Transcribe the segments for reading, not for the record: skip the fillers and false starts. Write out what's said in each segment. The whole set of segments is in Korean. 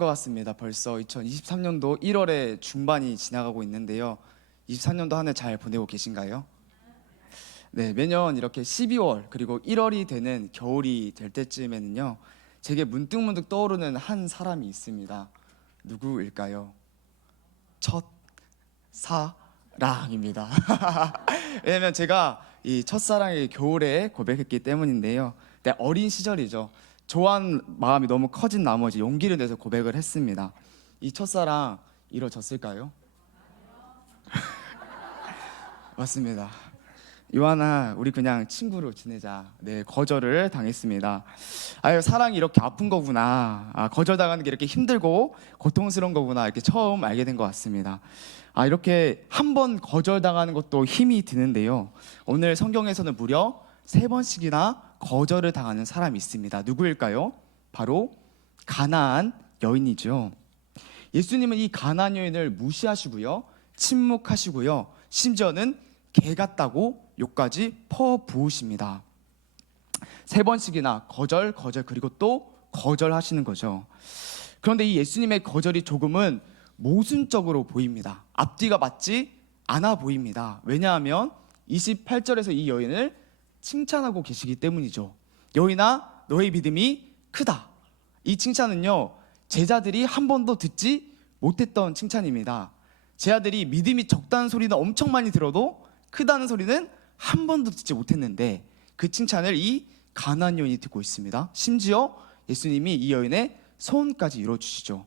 것 같습니다. 벌써 2023년도 1월의 중반이 지나가고 있는데요. 23년도 한 해 잘 보내고 계신가요? 네, 매년 이렇게 12월 그리고 1월이 되는 겨울이 될 때쯤에는요, 제게 문득문득 떠오르는 한 사람이 있습니다. 누구일까요? 첫사랑입니다. 왜냐면 제가 이 첫사랑의 겨울에 고백했기 때문인데요. 네, 어린 시절이죠. 좋아하는 마음이 너무 커진 나머지 용기를 내서 고백을 했습니다. 이 첫사랑 이루어졌을까요? 맞습니다. 요하나, 우리 그냥 친구로 지내자. 네, 거절을 당했습니다. 아유, 사랑이 이렇게 아픈 거구나. 거절당하는 게 이렇게 힘들고 고통스러운 거구나. 이렇게 처음 알게 된 것 같습니다. 이렇게 한 번 거절당하는 것도 힘이 드는데요. 오늘 성경에서는 무려 3번씩이나 거절을 당하는 사람이 있습니다. 누구일까요? 바로 가나안 여인이죠. 예수님은 이 가나안 여인을 무시하시고요, 침묵하시고요, 심지어는 개 같다고 욕까지 퍼부으십니다. 3번씩이나 거절, 거절, 그리고 또 거절하시는 거죠. 그런데 이 예수님의 거절이 조금은 모순적으로 보입니다. 앞뒤가 맞지 않아 보입니다. 왜냐하면 28절에서 이 여인을 칭찬하고 계시기 때문이죠. 여인아, 너의 믿음이 크다. 이 칭찬은요, 제자들이 한 번도 듣지 못했던 칭찬입니다. 제자들이 믿음이 적다는 소리는 엄청 많이 들어도 크다는 소리는 한 번도 듣지 못했는데, 그 칭찬을 이 가나안 여인이 듣고 있습니다. 심지어 예수님이 이 여인의 소원까지 이루어주시죠.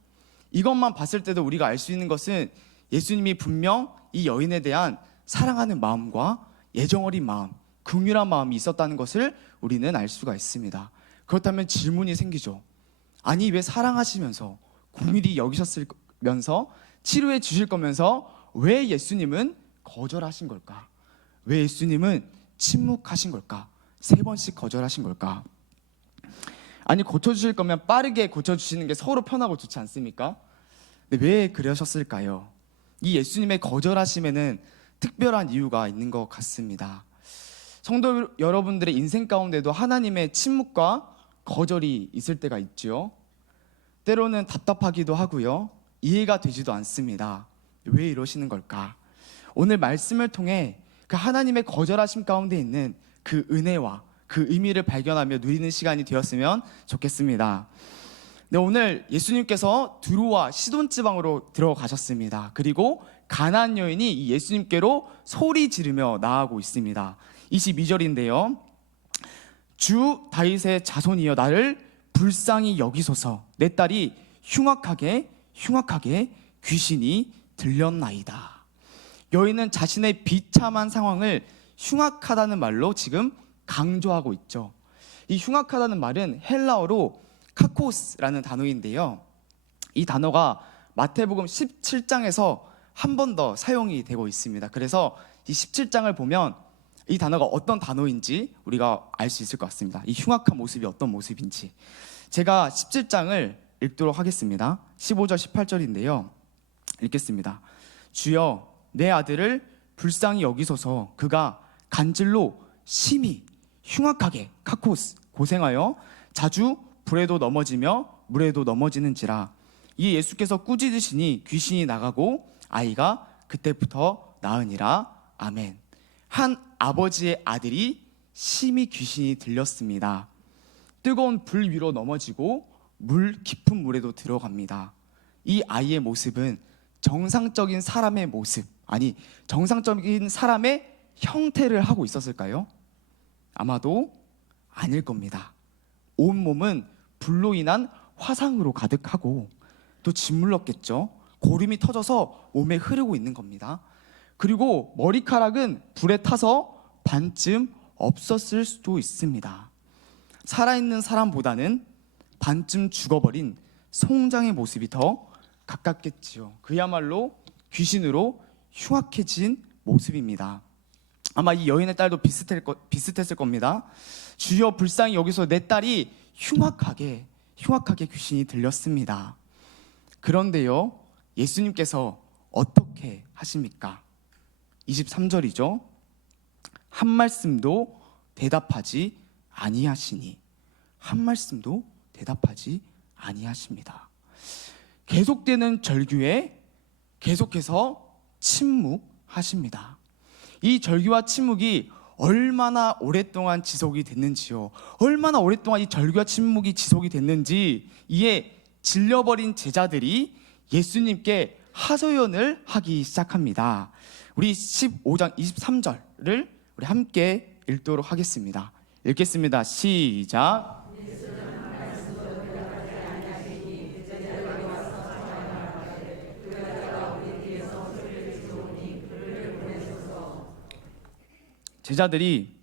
이것만 봤을 때도 우리가 알 수 있는 것은 예수님이 분명 이 여인에 대한 사랑하는 마음과 애정어린 마음, 긍휼한 마음이 있었다는 것을 우리는 알 수가 있습니다. 그렇다면 질문이 생기죠. 아니, 왜 사랑하시면서 긍휼히 여기셨으면서 치료해 주실 거면서 왜 예수님은 거절하신 걸까? 왜 예수님은 침묵하신 걸까? 3번씩 거절하신 걸까? 아니, 고쳐주실 거면 빠르게 고쳐주시는 게 서로 편하고 좋지 않습니까? 근데 왜 그러셨을까요? 이 예수님의 거절하심에는 특별한 이유가 있는 것 같습니다. 성도 여러분들의 인생 가운데도 하나님의 침묵과 거절이 있을 때가 있죠. 때로는 답답하기도 하고요, 이해가 되지도 않습니다. 왜 이러시는 걸까? 오늘 말씀을 통해 그 하나님의 거절하심 가운데 있는 그 은혜와 그 의미를 발견하며 누리는 시간이 되었으면 좋겠습니다. 네, 오늘 예수님께서 두로와 시돈 지방으로 들어가셨습니다. 그리고 가나안 여인이 이 예수님께로 소리 지르며 나아가고 있습니다. 22절인데요. 주 다윗의 자손이여, 나를 불쌍히 여기소서. 내 딸이 흉악하게 귀신이 들렸나이다. 여인은 자신의 비참한 상황을 흉악하다는 말로 지금 강조하고 있죠. 이 흉악하다는 말은 헬라어로 카코스라는 단어인데요, 이 단어가 마태복음 17장에서 한 번 더 사용이 되고 있습니다. 그래서 이 17장을 보면 이 단어가 어떤 단어인지 우리가 알 수 있을 것 같습니다. 이 흉악한 모습이 어떤 모습인지. 제가 17장을 읽도록 하겠습니다. 15절 18절인데요 읽겠습니다. 주여, 내 아들을 불쌍히 여기소서. 그가 간질로 심히 흉악하게 카코스 고생하여 자주 불에도 넘어지며 물에도 넘어지는지라. 이 예수께서 꾸짖으시니 귀신이 나가고 아이가 그때부터 나으니라. 아멘. 한 아버지의 아들이 심히 귀신이 들렸습니다. 뜨거운 불 위로 넘어지고 깊은 물에도 들어갑니다. 이 아이의 모습은 정상적인 사람의 모습, 아니 정상적인 사람의 형태를 하고 있었을까요? 아마도 아닐 겁니다. 온 몸은 불로 인한 화상으로 가득하고 또 짓물렀겠죠. 고름이 터져서 몸에 흐르고 있는 겁니다. 그리고 머리카락은 불에 타서 반쯤 없었을 수도 있습니다. 살아있는 사람보다는 반쯤 죽어버린 송장의 모습이 더 가깝겠지요. 그야말로 귀신으로 흉악해진 모습입니다. 아마 이 여인의 딸도 비슷했을 겁니다. 주여, 불쌍히 여기서 내 딸이 흉악하게 귀신이 들렸습니다. 그런데요, 예수님께서 어떻게 하십니까? 23절이죠. 한 말씀도 대답하지 아니하시니. 한 말씀도 대답하지 아니하십니다. 계속되는 절규에 계속해서 침묵하십니다. 이 절규와 침묵이 얼마나 오랫동안 지속이 됐는지요, 얼마나 오랫동안 이 절규와 침묵이 지속이 됐는지, 이에 질려버린 제자들이 예수님께 하소연을 하기 시작합니다. 우리 15장 23절을 우리 함께 읽도록 하겠습니다. 읽겠습니다. 시작. 제자들이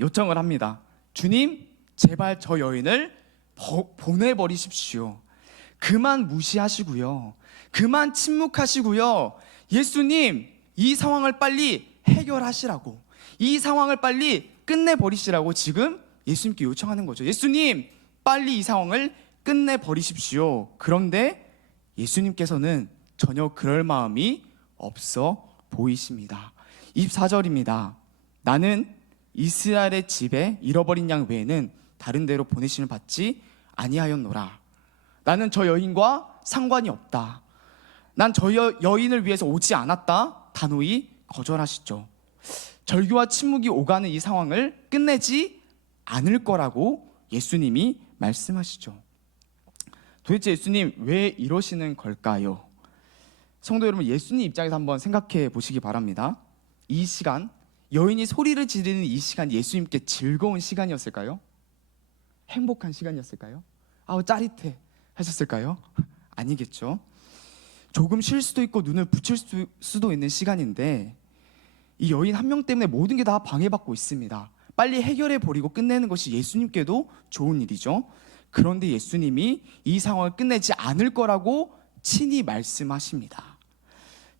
요청을 합니다. 주님, 제발 저 여인을 보내버리십시오. 그만 무시하시고요, 그만 침묵하시고요, 예수님, 이 상황을 빨리 해결하시라고, 이 상황을 빨리 끝내버리시라고 지금 예수님께 요청하는 거죠. 예수님, 빨리 이 상황을 끝내버리십시오. 그런데 예수님께서는 전혀 그럴 마음이 없어 보이십니다. 24절입니다. 나는 이스라엘의 집에 잃어버린 양 외에는 다른 데로 보내심을 받지 아니하였노라. 나는 저 여인과 상관이 없다. 난 저 여인을 위해서 오지 않았다. 단호히 거절하시죠. 절규와 침묵이 오가는 이 상황을 끝내지 않을 거라고 예수님이 말씀하시죠. 도대체 예수님 왜 이러시는 걸까요? 성도 여러분, 예수님 입장에서 한번 생각해 보시기 바랍니다. 이 시간, 여인이 소리를 지르는 이 시간, 예수님께 즐거운 시간이었을까요? 행복한 시간이었을까요? 아우 짜릿해 하셨을까요? 아니겠죠. 조금 쉴 수도 있고 눈을 붙일 수도 있는 시간인데, 이 여인 한 명 때문에 모든 게 다 방해받고 있습니다. 빨리 해결해 버리고 끝내는 것이 예수님께도 좋은 일이죠. 그런데 예수님이 이 상황을 끝내지 않을 거라고 친히 말씀하십니다.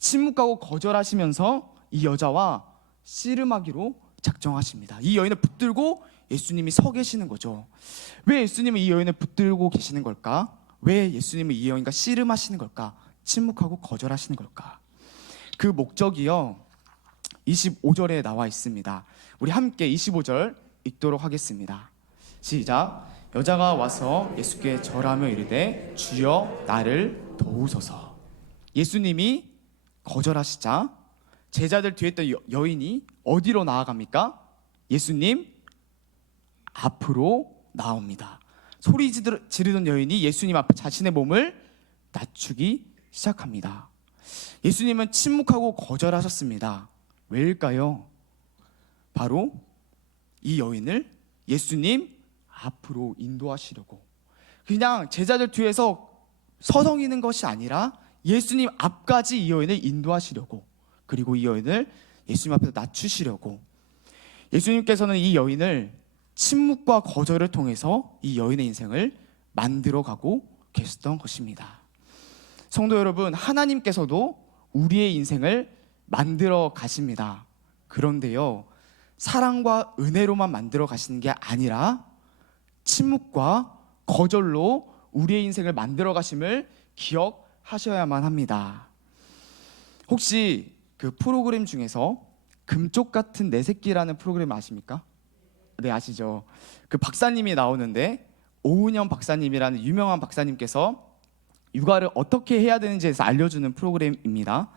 침묵하고 거절하시면서 이 여자와 씨름하기로 작정하십니다. 이 여인을 붙들고 예수님이 서 계시는 거죠. 왜 예수님은 이 여인을 붙들고 계시는 걸까? 왜 예수님은 이 여인과 씨름하시는 걸까? 침묵하고 거절하시는 걸까? 그 목적이요, 25절에 나와 있습니다. 우리 함께 25절 읽도록 하겠습니다. 시작. 여자가 와서 예수께 절하며 이르되 주여 나를 도우소서. 예수님이 거절하시자 제자들 뒤에 있던 여인이 어디로 나아갑니까? 예수님 앞으로 나옵니다. 소리 지르던 여인이 예수님 앞에 자신의 몸을 낮추기 시작합니다. 예수님은 침묵하고 거절하셨습니다. 왜일까요? 바로 이 여인을 예수님 앞으로 인도하시려고, 그냥 제자들 뒤에서 서성이는 것이 아니라 예수님 앞까지 이 여인을 인도하시려고, 그리고 이 여인을 예수님 앞에서 낮추시려고, 예수님께서는 이 여인을 침묵과 거절을 통해서 이 여인의 인생을 만들어가고 계셨던 것입니다. 성도 여러분, 하나님께서도 우리의 인생을 만들어 가십니다. 그런데요, 사랑과 은혜로만 만들어 가시는 게 아니라 침묵과 거절로 우리의 인생을 만들어 가심을 기억하셔야만 합니다. 혹시 그 프로그램 중에서 금쪽 같은 내 새끼라는 프로그램 아십니까? 네, 아시죠? 그 박사님이 나오는데, 오은영 박사님이라는 유명한 박사님께서 육아를 어떻게 해야 되는지에 대해서 알려주는 프로그램입니다.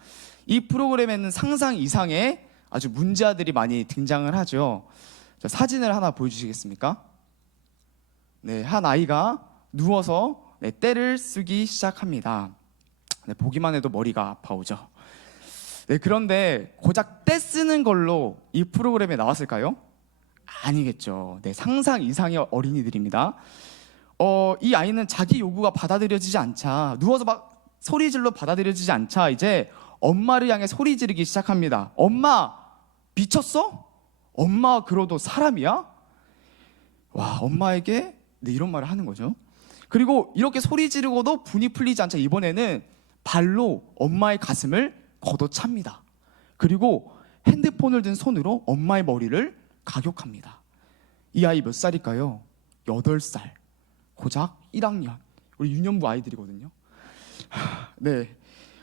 이 프로그램에는 상상 이상의 아주 문제아들이 많이 등장을 하죠. 사진을 하나 보여주시겠습니까? 네, 한 아이가 누워서 떼를 쓰기 시작합니다. 네, 보기만 해도 머리가 아파오죠. 네, 그런데 고작 떼 쓰는 걸로 이 프로그램에 나왔을까요? 아니겠죠. 네, 상상 이상의 어린이들입니다. 이 아이는 자기 요구가 받아들여지지 않자, 누워서 막 소리 질러 받아들여지지 않자 이제 엄마를 향해 소리 지르기 시작합니다. 엄마, 미쳤어? 엄마 그러도 사람이야? 와, 엄마에게 네, 이런 말을 하는 거죠. 그리고 이렇게 소리 지르고도 분이 풀리지 않자 이번에는 발로 엄마의 가슴을 걷어찹니다. 그리고 핸드폰을 든 손으로 엄마의 머리를 가격합니다. 이 아이 몇 살일까요? 8살. 고작 1학년. 우리 유년부 아이들이거든요. 네,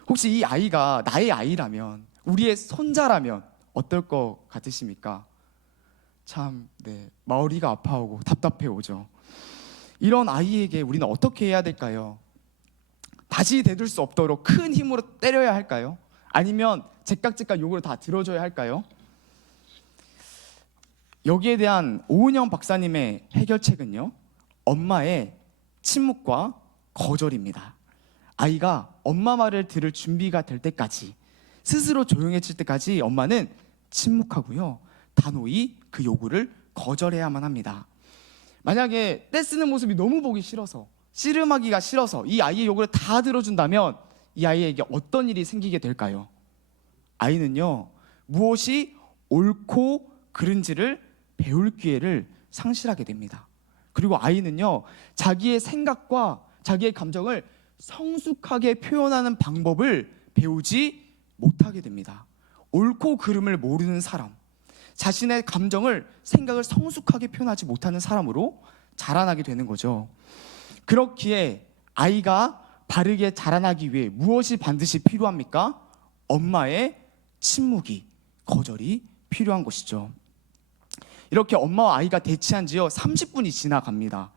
혹시 이 아이가 나의 아이라면, 우리의 손자라면 어떨 것 같으십니까? 참, 네, 머리가 아파오고 답답해 오죠. 이런 아이에게 우리는 어떻게 해야 될까요? 다시 되돌 수 없도록 큰 힘으로 때려야 할까요? 아니면 제깍제깍 욕으로 다 들어줘야 할까요? 여기에 대한 오은영 박사님의 해결책은요, 엄마의 침묵과 거절입니다. 아이가 엄마 말을 들을 준비가 될 때까지, 스스로 조용해질 때까지 엄마는 침묵하고요, 단호히 그 요구를 거절해야만 합니다. 만약에 떼쓰는 모습이 너무 보기 싫어서, 씨름하기가 싫어서 이 아이의 요구를 다 들어준다면 이 아이에게 어떤 일이 생기게 될까요? 아이는요, 무엇이 옳고 그른지를 배울 기회를 상실하게 됩니다. 그리고 아이는요, 자기의 생각과 자기의 감정을 성숙하게 표현하는 방법을 배우지 못하게 됩니다. 옳고 그름을 모르는 사람, 자신의 감정을, 생각을 성숙하게 표현하지 못하는 사람으로 자라나게 되는 거죠. 그렇기에 아이가 바르게 자라나기 위해 무엇이 반드시 필요합니까? 엄마의 침묵이, 거절이 필요한 것이죠. 이렇게 엄마와 아이가 대치한 지요 30분이 지나갑니다.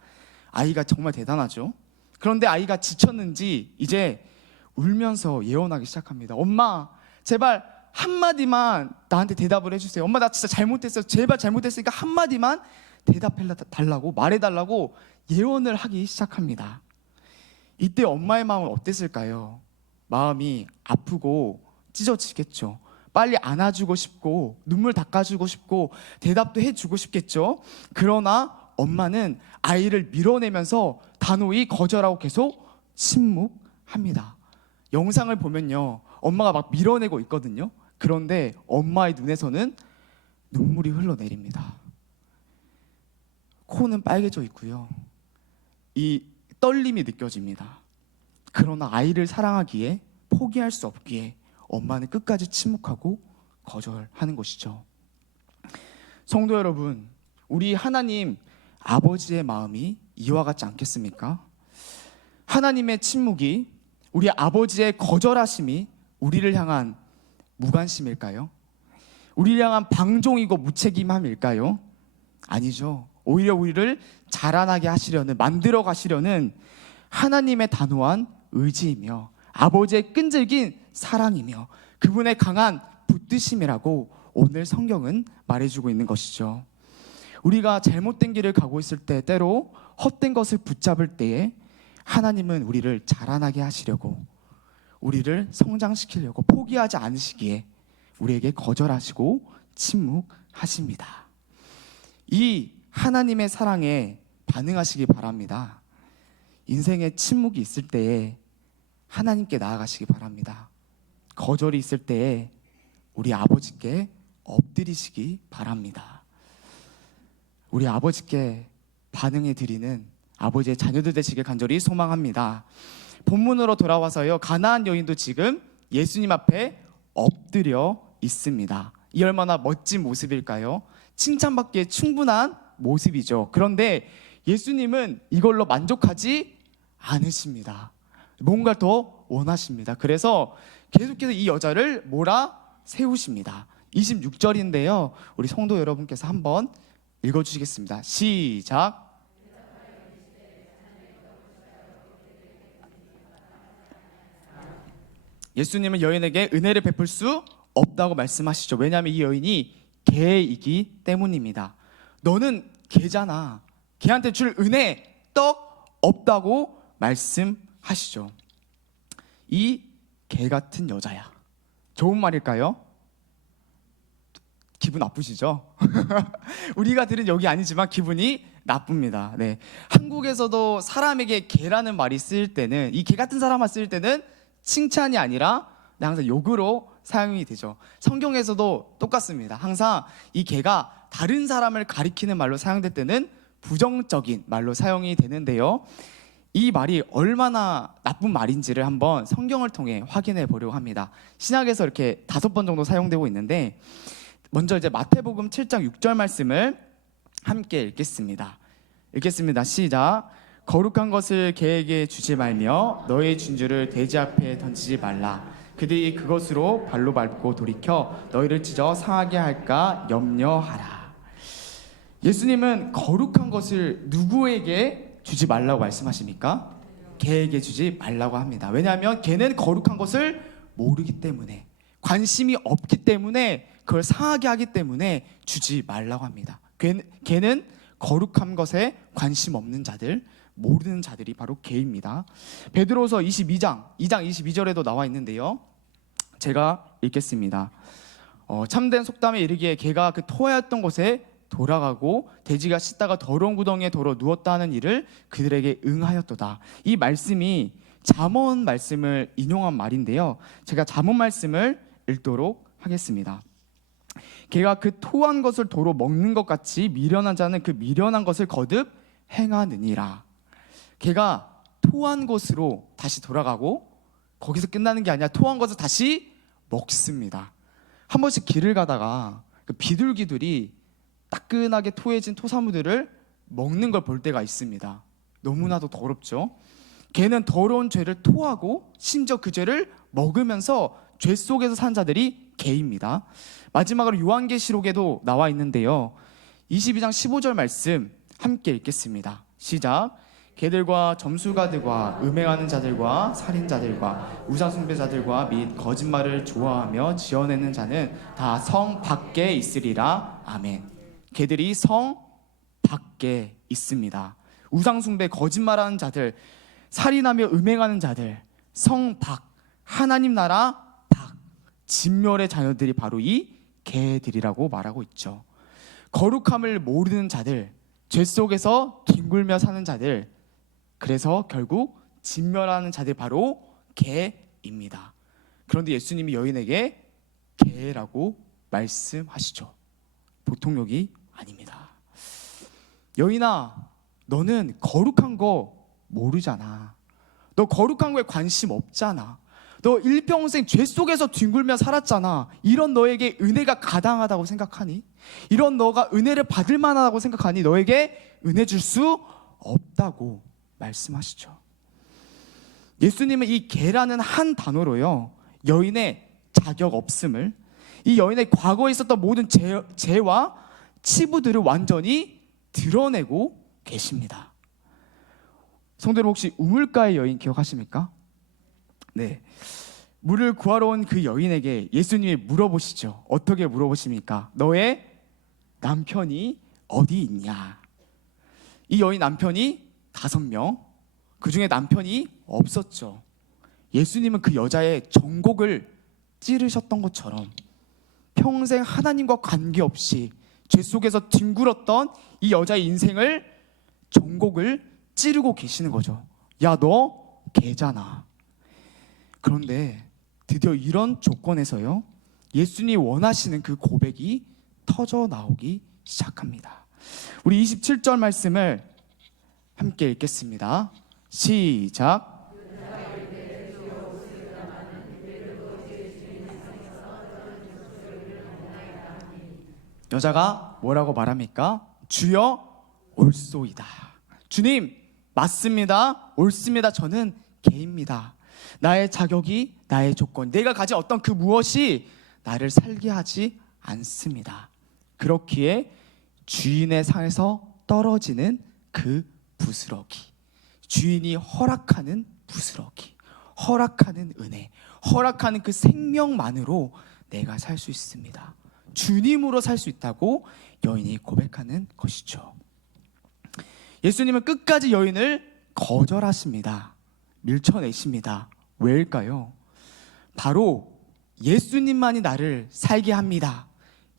아이가 정말 대단하죠. 그런데 아이가 지쳤는지 이제 울면서 예언하기 시작합니다. 엄마, 제발 한마디만 나한테 대답을 해주세요. 엄마, 나 진짜 잘못했어요. 제발 잘못했으니까 한마디만 대답해달라고, 말해달라고 예언을 하기 시작합니다. 이때 엄마의 마음은 어땠을까요? 마음이 아프고 찢어지겠죠. 빨리 안아주고 싶고 눈물 닦아주고 싶고 대답도 해주고 싶겠죠. 그러나 엄마는 아이를 밀어내면서 단호히 거절하고 계속 침묵합니다. 영상을 보면요, 엄마가 막 밀어내고 있거든요. 그런데 엄마의 눈에서는 눈물이 흘러내립니다. 코는 빨개져 있고요, 이 떨림이 느껴집니다. 그러나 아이를 사랑하기에, 포기할 수 없기에 엄마는 끝까지 침묵하고 거절하는 것이죠. 성도 여러분, 우리 하나님 아버지의 마음이 이와 같지 않겠습니까? 하나님의 침묵이, 우리 아버지의 거절하심이 우리를 향한 무관심일까요? 우리를 향한 방종이고 무책임함일까요? 아니죠. 오히려 우리를 자라나게 하시려는, 만들어 가시려는 하나님의 단호한 의지이며 아버지의 끈질긴 사랑이며 그분의 강한 붙드심이라고 오늘 성경은 말해주고 있는 것이죠. 우리가 잘못된 길을 가고 있을 때, 때로 헛된 것을 붙잡을 때에 하나님은 우리를 자라나게 하시려고, 우리를 성장시키려고 포기하지 않으시기에 우리에게 거절하시고 침묵하십니다. 이 하나님의 사랑에 반응하시기 바랍니다. 인생에 침묵이 있을 때에 하나님께 나아가시기 바랍니다. 거절이 있을 때에 우리 아버지께 엎드리시기 바랍니다. 우리 아버지께 반응해 드리는 아버지의 자녀들 되시길 간절히 소망합니다. 본문으로 돌아와서요, 가나안 여인도 지금 예수님 앞에 엎드려 있습니다. 이 얼마나 멋진 모습일까요? 칭찬받기에 충분한 모습이죠. 그런데 예수님은 이걸로 만족하지 않으십니다. 뭔가 더 원하십니다. 그래서 계속해서 이 여자를 몰아세우십니다. 26절인데요, 우리 성도 여러분께서 한번 읽어주시겠습니다. 시작. 예수님은 여인에게 은혜를 베풀 수 없다고 말씀하시죠. 왜냐하면 이 여인이 개이기 때문입니다. 너는 개잖아. 개한테 줄 은혜, 떡 없다고 말씀하시죠. 이 개 같은 여자야. 좋은 말일까요? 기분 나쁘시죠? 우리가 들은 여기 아니지만 기분이 나쁩니다. 네. 한국에서도 사람에게 개라는 말이 쓰일 때는, 이 개 같은 사람만 쓰일 때는 칭찬이 아니라 항상 욕으로 사용이 되죠. 성경에서도 똑같습니다. 항상 이 개가 다른 사람을 가리키는 말로 사용될 때는 부정적인 말로 사용이 되는데요, 이 말이 얼마나 나쁜 말인지를 한번 성경을 통해 확인해 보려고 합니다. 신약에서 이렇게 5번 정도 사용되고 있는데, 먼저 이제 마태복음 7장 6절 말씀을 함께 읽겠습니다. 시작. 거룩한 것을 개에게 주지 말며 너의 진주를 돼지 앞에 던지지 말라. 그들이 그것으로 발로 밟고 돌이켜 너희를 찢어 상하게 할까 염려하라. 예수님은 거룩한 것을 누구에게 주지 말라고 말씀하십니까? 개에게 주지 말라고 합니다. 왜냐하면 개는 거룩한 것을 모르기 때문에, 관심이 없기 때문에, 그걸 상하게 하기 때문에 주지 말라고 합니다. 개는 거룩한 것에 관심 없는 자들, 모르는 자들이 바로 개입니다. 베드로서 2장 22절에도 나와 있는데요, 제가 읽겠습니다. 참된 속담에 이르기에 개가 그 토하였던 곳에 돌아가고 돼지가 씻다가 더러운 구덩이에 돌아 누웠다 하는 일을 그들에게 응하였도다. 이 말씀이 잠언 말씀을 인용한 말인데요, 제가 잠언 말씀을 읽도록 하겠습니다. 개가 그 토한 것을 도로 먹는 것 같이 미련한 자는 그 미련한 것을 거듭 행하느니라. 개가 토한 곳으로 다시 돌아가고 거기서 끝나는 게 아니라 토한 것을 다시 먹습니다. 한 번씩 길을 가다가 그 비둘기들이 따끈하게 토해진 토사물들을 먹는 걸 볼 때가 있습니다. 너무나도 더럽죠. 개는 더러운 죄를 토하고 심지어 그 죄를 먹으면서 죄 속에서 산 자들이 개입니다. 마지막으로 요한계시록에도 나와 있는데요, 22장 15절 말씀 함께 읽겠습니다. 시작. 개들과 점술가들과 음행하는 자들과 살인자들과 우상숭배자들과 및 거짓말을 좋아하며 지어내는 자는 다 성 밖에 있으리라. 아멘. 개들이 성 밖에 있습니다. 우상숭배, 거짓말하는 자들, 살인하며 음행하는 자들, 성 밖, 하나님 나라 밖, 진멸의 자녀들이 바로 이 개들이라고 말하고 있죠. 거룩함을 모르는 자들, 죄 속에서 뒹굴며 사는 자들, 그래서 결국 진멸하는 자들이 바로 개입니다. 그런데 예수님이 여인에게 개라고 말씀하시죠. 보통 욕이 아닙니다. 여인아, 너는 거룩한 거 모르잖아. 너 거룩한 거에 관심 없잖아. 너 일평생 죄 속에서 뒹굴며 살았잖아. 이런 너에게 은혜가 가당하다고 생각하니? 이런 너가 은혜를 받을 만하다고 생각하니? 너에게 은혜 줄 수 없다고 말씀하시죠. 예수님은 이 개라는 한 단어로요, 여인의 자격 없음을, 이 여인의 과거에 있었던 모든 죄와 치부들을 완전히 드러내고 계십니다. 성도들, 혹시 우물가의 여인 기억하십니까? 네, 물을 구하러 온 그 여인에게 예수님이 물어보시죠. 어떻게 물어보십니까? 너의 남편이 어디 있냐? 이 여인 남편이 5명, 그 중에 남편이 없었죠. 예수님은 그 여자의 정곡을 찌르셨던 것처럼 평생 하나님과 관계없이 죄 속에서 뒹굴었던 이 여자의 인생을, 정곡을 찌르고 계시는 거죠. 야, 너 개잖아. 그런데 드디어 이런 조건에서요, 예수님이 원하시는 그 고백이 터져 나오기 시작합니다. 우리 27절 말씀을 함께 읽겠습니다. 시작. 여자가 뭐라고 말합니까? 주여, 옳소이다. 주님, 맞습니다. 옳습니다. 저는 개입니다. 나의 자격이, 나의 조건, 내가 가진 어떤 그 무엇이 나를 살게 하지 않습니다. 그렇기에 주인의 상에서 떨어지는 그 부스러기, 주인이 허락하는 부스러기, 허락하는 은혜, 허락하는 그 생명만으로 내가 살 수 있습니다. 주님으로 살 수 있다고 여인이 고백하는 것이죠. 예수님은 끝까지 여인을 거절하십니다. 밀쳐내십니다. 왜일까요? 바로 예수님만이 나를 살게 합니다,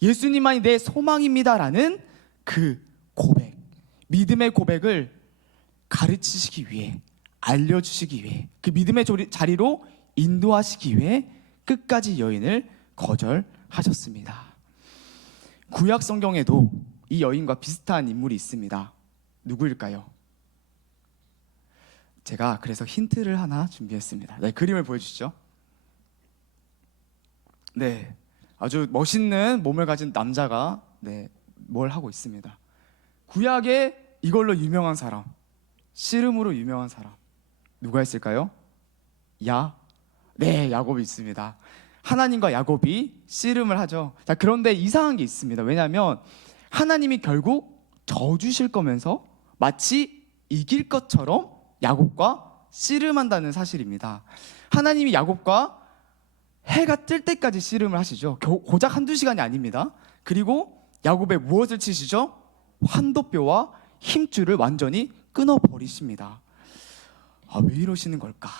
예수님만이 내 소망입니다라는 그 고백, 믿음의 고백을 가르치시기 위해, 알려주시기 위해, 그 믿음의 자리로 인도하시기 위해 끝까지 여인을 거절하셨습니다. 구약 성경에도 이 여인과 비슷한 인물이 있습니다. 누구일까요? 제가 그래서 힌트를 하나 준비했습니다. 네, 그림을 보여주시죠. 네, 아주 멋있는 몸을 가진 남자가 뭘 하고 있습니다. 구약에 이걸로 유명한 사람, 씨름으로 유명한 사람, 누가 있을까요? 야곱이 있습니다. 하나님과 야곱이 씨름을 하죠. 자, 그런데 이상한 게 있습니다. 왜냐하면 하나님이 결국 져주실 거면서 마치 이길 것처럼 야곱과 씨름한다는 사실입니다. 하나님이 야곱과 해가 뜰 때까지 씨름을 하시죠. 고작 한두 시간이 아닙니다. 그리고 야곱의 무엇을 치시죠? 환도뼈와 힘줄을 완전히 끊어버리십니다. 왜 이러시는 걸까?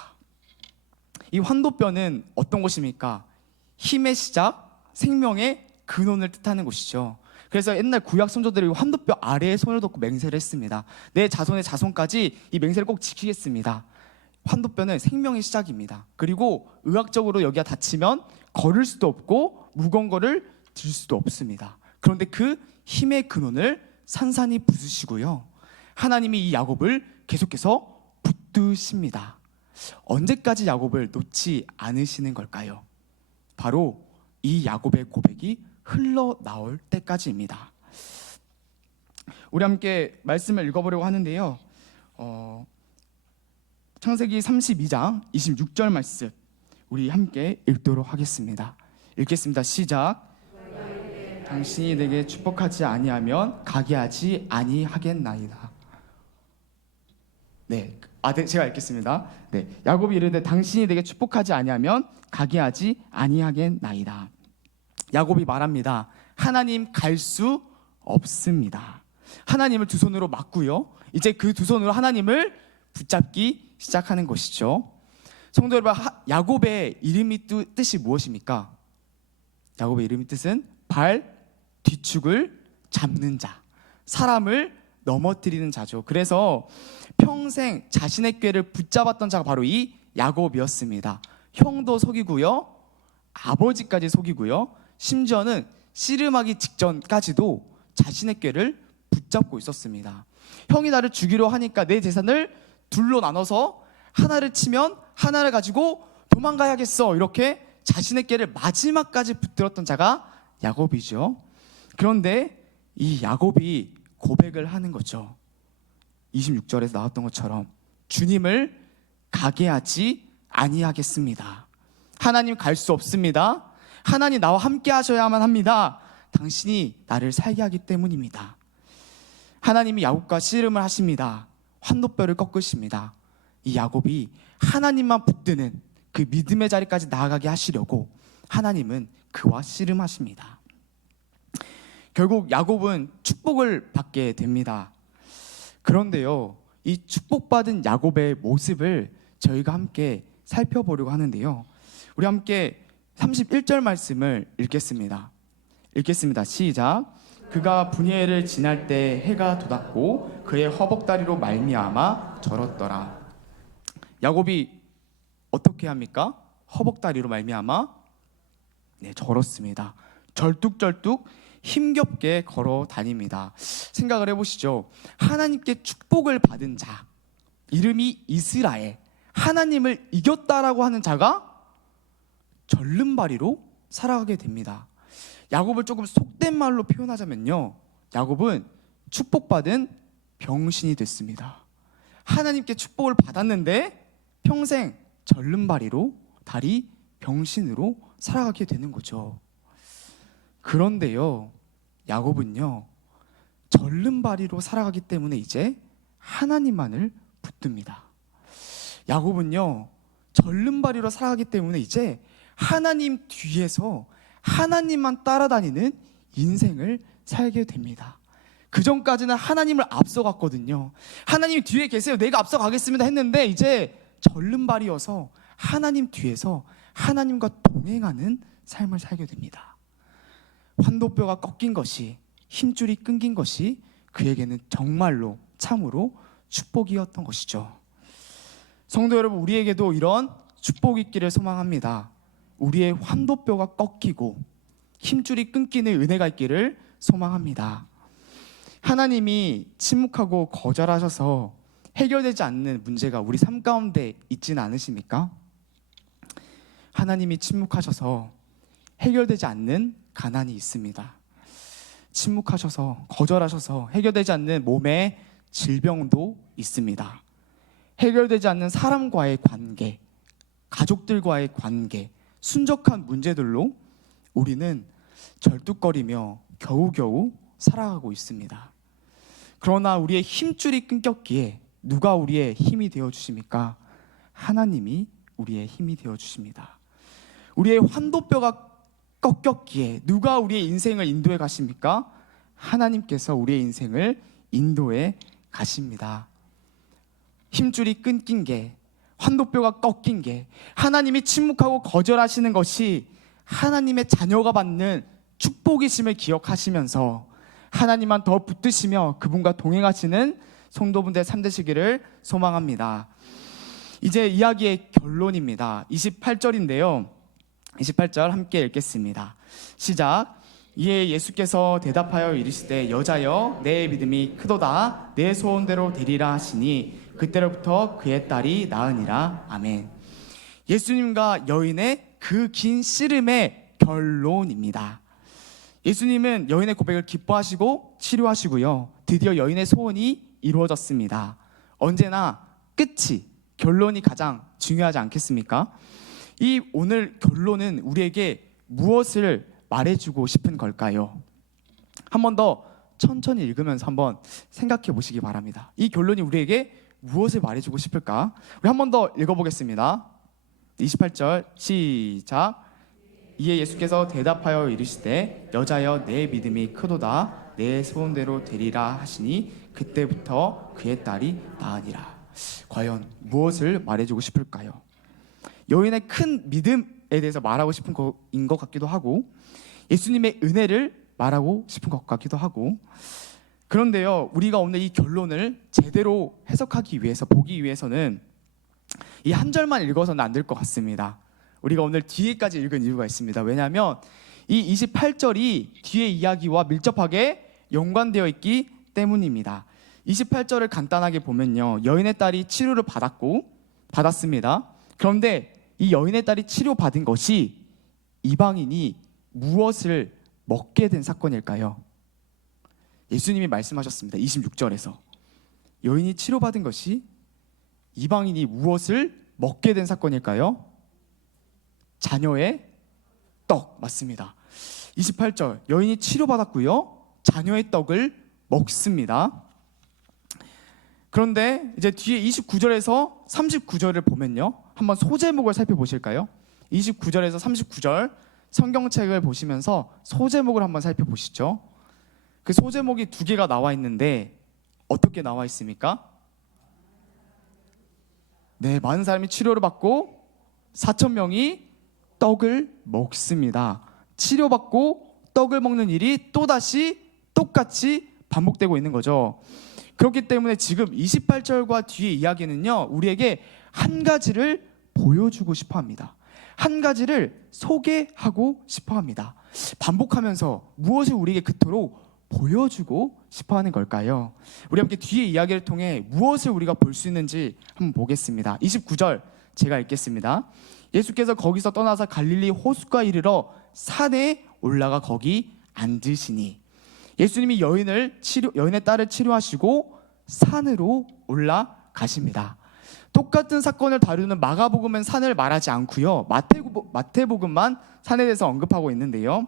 이 환도뼈는 어떤 것입니까? 힘의 시작, 생명의 근원을 뜻하는 곳이죠. 그래서 옛날 구약 선조들이 환도뼈 아래에 손을 덮고 맹세를 했습니다. 내 자손의 자손까지 이 맹세를 꼭 지키겠습니다. 환도뼈는 생명의 시작입니다. 그리고 의학적으로 여기가 다치면 걸을 수도 없고 무거운 거를 들 수도 없습니다. 그런데 그 힘의 근원을 산산히 부수시고요, 하나님이 이 야곱을 계속해서 붙드십니다. 언제까지 야곱을 놓지 않으시는 걸까요? 바로 이 야곱의 고백이 흘러나올 때까지입니다. 우리 함께 말씀을 읽어보려고 하는데요, 창세기 32장 26절 말씀 우리 함께 읽도록 하겠습니다. 읽겠습니다. 시작. 당신이 내게 축복하지 아니하면 가게 하지 아니하겠나이다. 네, 제가 읽겠습니다. 네, 야곱이 이르되 당신이 내게 축복하지 아니하면 가게 하지 아니하겠나이다. 야곱이 말합니다. 하나님 갈 수 없습니다. 하나님을 두 손으로 막고요, 이제 그 두 손으로 하나님을 붙잡기 시작하는 것이죠. 성도 여러분, 야곱의 이름이 뜻이 무엇입니까? 야곱의 이름의 뜻은 발 뒤축을 잡는 자, 사람을 넘어뜨리는 자죠. 그래서 평생 자신의 꾀를 붙잡았던 자가 바로 이 야곱이었습니다. 형도 속이고요, 아버지까지 속이고요, 심지어는 씨름하기 직전까지도 자신의 꾀를 붙잡고 있었습니다. 형이 나를 죽이려 하니까 내 재산을 둘로 나눠서 하나를 치면 하나를 가지고 도망가야겠어, 이렇게 자신의 꾀를 마지막까지 붙들었던 자가 야곱이죠. 그런데 이 야곱이 고백을 하는 거죠. 26절에서 나왔던 것처럼 주님을 가게 하지 아니하겠습니다. 하나님 갈 수 없습니다. 하나님 나와 함께 하셔야만 합니다. 당신이 나를 살게 하기 때문입니다. 하나님이 야곱과 씨름을 하십니다. 환도뼈를 꺾으십니다. 이 야곱이 하나님만 붙드는 그 믿음의 자리까지 나아가게 하시려고 하나님은 그와 씨름하십니다. 결국 야곱은 축복을 받게 됩니다. 그런데요, 이 축복받은 야곱의 모습을 저희가 함께 살펴보려고 하는데요, 우리 함께 31절 말씀을 읽겠습니다. 시작. 그가 분야를 지날 때 해가 돋았고 그의 허벅다리로 말미암아 절었더라. 야곱이 어떻게 합니까? 허벅다리로 말미암아 절었습니다. 절뚝절뚝 힘겹게 걸어 다닙니다. 생각을 해보시죠. 하나님께 축복을 받은 자, 이름이 이스라엘, 하나님을 이겼다라고 하는 자가 절름발이로 살아가게 됩니다. 야곱을 조금 속된 말로 표현하자면요, 야곱은 축복받은 병신이 됐습니다. 하나님께 축복을 받았는데 평생 절름발이로, 다리 병신으로 살아가게 되는 거죠. 그런데요, 야곱은요, 절름발이로 살아가기 때문에 이제 하나님만을 붙듭니다. 야곱은요, 절름발이로 살아가기 때문에 이제 하나님 뒤에서 하나님만 따라다니는 인생을 살게 됩니다. 그 전까지는 하나님을 앞서갔거든요. 하나님 뒤에 계세요, 내가 앞서가겠습니다 했는데 이제 절름발이어서 하나님 뒤에서 하나님과 동행하는 삶을 살게 됩니다. 환도뼈가 꺾인 것이, 힘줄이 끊긴 것이 그에게는 정말로 참으로 축복이었던 것이죠. 성도 여러분, 우리에게도 이런 축복이 있기를 소망합니다. 우리의 환도뼈가 꺾이고 힘줄이 끊기는 은혜가 있기를 소망합니다. 하나님이 침묵하고 거절하셔서 해결되지 않는 문제가 우리 삶 가운데 있지는 않으십니까? 하나님이 침묵하셔서 해결되지 않는 가난이 있습니다. 침묵하셔서 거절하셔서 해결되지 않는 몸의 질병도 있습니다. 해결되지 않는 사람과의 관계, 가족들과의 관계, 순적한 문제들로 우리는 절뚝거리며 겨우겨우 살아가고 있습니다. 그러나 우리의 힘줄이 끊겼기에 누가 우리의 힘이 되어주십니까? 하나님이 우리의 힘이 되어 주십니다. 우리의 환도뼈가 꺾였기에 누가 우리의 인생을 인도해 가십니까? 하나님께서 우리의 인생을 인도해 가십니다. 힘줄이 끊긴 게, 환도뼈가 꺾인 게, 하나님이 침묵하고 거절하시는 것이 하나님의 자녀가 받는 축복이심을 기억하시면서 하나님만 더 붙드시며 그분과 동행하시는 성도분들 삼되시기를 소망합니다. 이제 이야기의 결론입니다. 28절인데요 28절 함께 읽겠습니다. 시작. 이에 예수께서 대답하여 이르시되 여자여 내 믿음이 크도다 내 소원대로 되리라 하시니 그때로부터 그의 딸이 나으니라. 아멘. 예수님과 여인의 그 긴 씨름의 결론입니다. 예수님은 여인의 고백을 기뻐하시고 치료하시고요, 드디어 여인의 소원이 이루어졌습니다. 언제나 끝이, 결론이 가장 중요하지 않겠습니까? 이 오늘 결론은 우리에게 무엇을 말해주고 싶은 걸까요? 한 번 더 천천히 읽으면서 한번 생각해 보시기 바랍니다. 이 결론이 우리에게 무엇을 말해주고 싶을까? 우리 한 번 더 읽어보겠습니다. 28절 시작. 이에 예수께서 대답하여 이르시되 여자여 내 믿음이 크도다 내 소원대로 되리라 하시니 그때부터 그의 딸이 나으니라. 과연 무엇을 말해주고 싶을까요? 여인의 큰 믿음에 대해서 말하고 싶은 것인 것 같기도 하고, 예수님의 은혜를 말하고 싶은 것 같기도 하고, 그런데요, 우리가 오늘 이 결론을 제대로 해석하기 위해서, 보기 위해서는 이 한 절만 읽어서는 안 될 것 같습니다. 우리가 오늘 뒤에까지 읽은 이유가 있습니다. 왜냐하면 이 28절이 뒤의 이야기와 밀접하게 연관되어 있기 때문입니다. 28절을 간단하게 보면요, 여인의 딸이 치료를 받았습니다. 그런데 이 여인의 딸이 치료받은 것이 이방인이 무엇을 먹게 된 사건일까요? 예수님이 말씀하셨습니다. 26절에서 여인이 치료받은 것이 이방인이 무엇을 먹게 된 사건일까요? 자녀의 떡. 맞습니다. 28절 여인이 치료받았고요, 자녀의 떡을 먹습니다. 그런데 이제 뒤에 29절에서 39절을 보면요, 한번 소제목을 살펴보실까요? 29절에서 39절 성경책을 보시면서 소제목을 한번 살펴보시죠. 그 소제목이 두 개가 나와 있는데 어떻게 나와 있습니까? 네, 많은 사람이 치료를 받고 4,000명이 떡을 먹습니다. 치료받고 떡을 먹는 일이 또다시 똑같이 반복되고 있는 거죠. 그렇기 때문에 지금 28절과 뒤의 이야기는요, 우리에게 한 가지를 보여주고 싶어 합니다. 한 가지를 소개하고 싶어 합니다. 반복하면서 무엇을 우리에게 그토록 보여주고 싶어 하는 걸까요? 우리 함께 뒤의 이야기를 통해 무엇을 우리가 볼 수 있는지 한번 보겠습니다. 29절 제가 읽겠습니다. 예수께서 거기서 떠나서 갈릴리 호숫가에 이르러 산에 올라가 거기 앉으시니. 예수님이 여인의 딸을 치료하시고 산으로 올라가십니다. 똑같은 사건을 다루는 마가복음은 산을 말하지 않고요, 마태복음만 산에 대해서 언급하고 있는데요,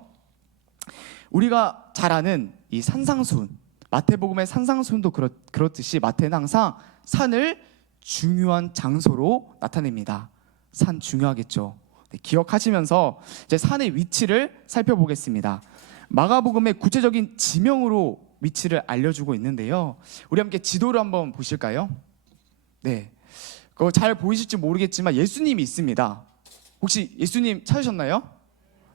우리가 잘 아는 이 산상수훈, 마태복음의 산상수훈도 그렇듯이 마태는 항상 산을 중요한 장소로 나타냅니다. 산 중요하겠죠. 네, 기억하시면서 이제 산의 위치를 살펴보겠습니다. 마가복음의 구체적인 지명으로 위치를 알려주고 있는데요, 우리 함께 지도를 한번 보실까요? 네, 그거 잘 보이실지 모르겠지만 예수님이 있습니다. 혹시 예수님 찾으셨나요?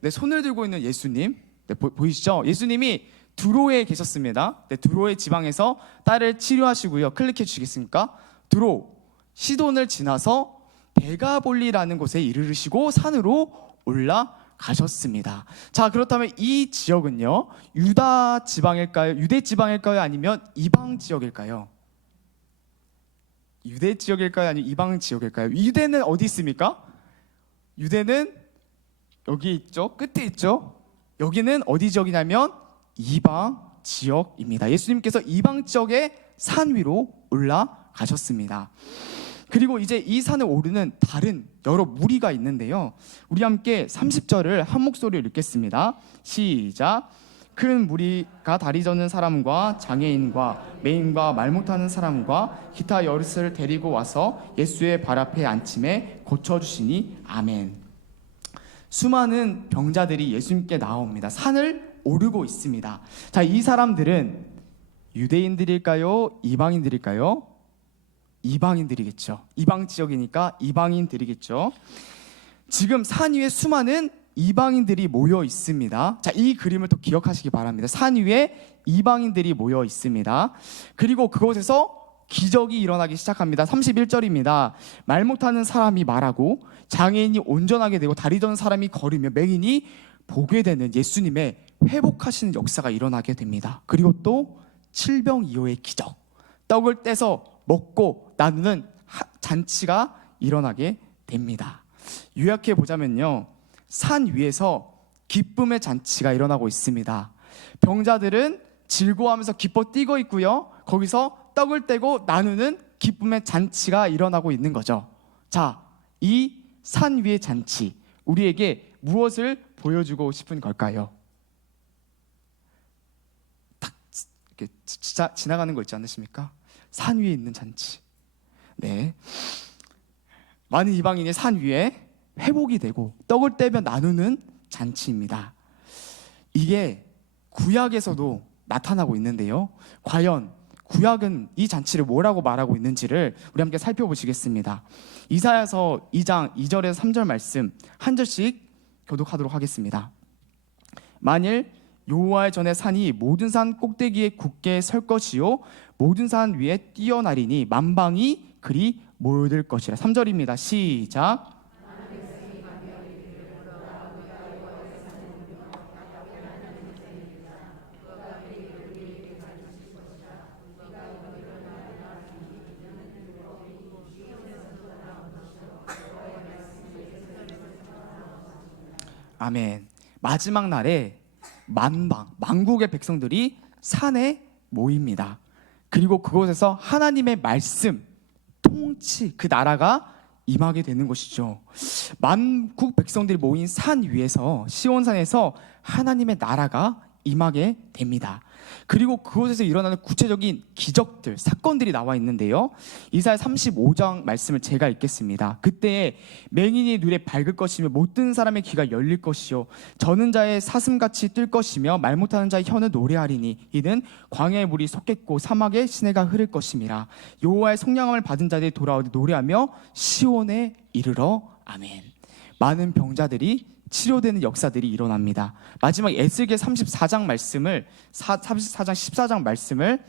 네, 손을 들고 있는 예수님, 네, 보이시죠? 예수님이 두로에 계셨습니다. 네, 두로의 지방에서 딸을 치료하시고요. 클릭해 주시겠습니까? 두로, 시돈을 지나서 데가볼리라는 곳에 이르시고 산으로 올라가셨습니다. 자, 그렇다면 이 지역은요, 유다 지방일까요? 유대 지방일까요? 아니면 이방 지역일까요? 유대 지역일까요? 아니면 이방 지역일까요? 유대는 어디 있습니까? 유대는 여기 있죠. 끝에 있죠. 여기는 어디 지역이냐면 이방 지역입니다. 예수님께서 이방 지역의 산 위로 올라가셨습니다. 그리고 이제 이 산을 오르는 다른 여러 무리가 있는데요, 우리 함께 30절을 한 목소리로 읽겠습니다. 시작. 큰 무리가 다리 젓는 사람과 장애인과 매인과 말 못하는 사람과 기타 여럿을 데리고 와서 예수의 발 앞에 앉힘에 고쳐주시니 아멘. 수많은 병자들이 예수님께 나옵니다. 산을 오르고 있습니다. 자, 이 사람들은 유대인들일까요? 이방인들일까요? 이방인들이겠죠. 이방 지역이니까 이방인들이겠죠. 지금 산 위에 수많은 이방인들이 모여 있습니다. 자, 이 그림을 또 기억하시기 바랍니다. 산 위에 이방인들이 모여 있습니다. 그리고 그곳에서 기적이 일어나기 시작합니다. 31절입니다. 말 못하는 사람이 말하고 장애인이 온전하게 되고 다리 전 사람이 걸으며 맹인이 보게 되는 예수님의 회복하시는 역사가 일어나게 됩니다. 그리고 또 칠병이호의 기적, 떡을 떼서 먹고 나누는 잔치가 일어나게 됩니다. 요약해 보자면요, 산 위에서 기쁨의 잔치가 일어나고 있습니다. 병자들은 즐거워하면서 기뻐 뛰고 있고요, 거기서 떡을 떼고 나누는 기쁨의 잔치가 일어나고 있는 거죠. 자, 이 산 위의 잔치, 우리에게 무엇을 보여주고 싶은 걸까요? 딱 이렇게 지나가는 거 있지 않으십니까? 산 위에 있는 잔치. 네, 많은 이방인이 산 위에 회복이 되고 떡을 떼며 나누는 잔치입니다. 이게 구약에서도 나타나고 있는데요, 과연 구약은 이 잔치를 뭐라고 말하고 있는지를 우리 함께 살펴보시겠습니다. 이사야서 2장 2절에서 3절 말씀 한 절씩 교독하도록 하겠습니다. 만일 여호와의 전에 산이 모든 산 꼭대기에 굳게 설 것이요 모든 산 위에 뛰어나리니 만방이 그리 모여들 것이라. 3절입니다. 시작. 아멘. 마지막 날에 만국의 백성들이 산에 모입니다. 그리고 그곳에서 하나님의 말씀, 통치, 그 나라가 임하게 되는 것이죠. 만국 백성들이 모인 산 위에서, 시온산에서 하나님의 나라가 임하게 됩니다. 그리고 그곳에서 일어나는 구체적인 기적들, 사건들이 나와 있는데요, 이사야 35장 말씀을 제가 읽겠습니다. 그때에 맹인이 눈에 밝을 것이며 못 듣는 사람의 귀가 열릴 것이요 저는 자의 사슴같이 뜰 것이며 말 못하는 자의 혀는 노래하리니 이는 광야의 물이 솟겠고 사막의 시내가 흐를 것임이라. 여호와의 속량함을 받은 자들이 돌아오되 노래하며 시온에 이르러. 아멘. 많은 병자들이 치료되는 역사들이 일어납니다. 마지막 에스겔 34장 말씀을 34장 14장 말씀을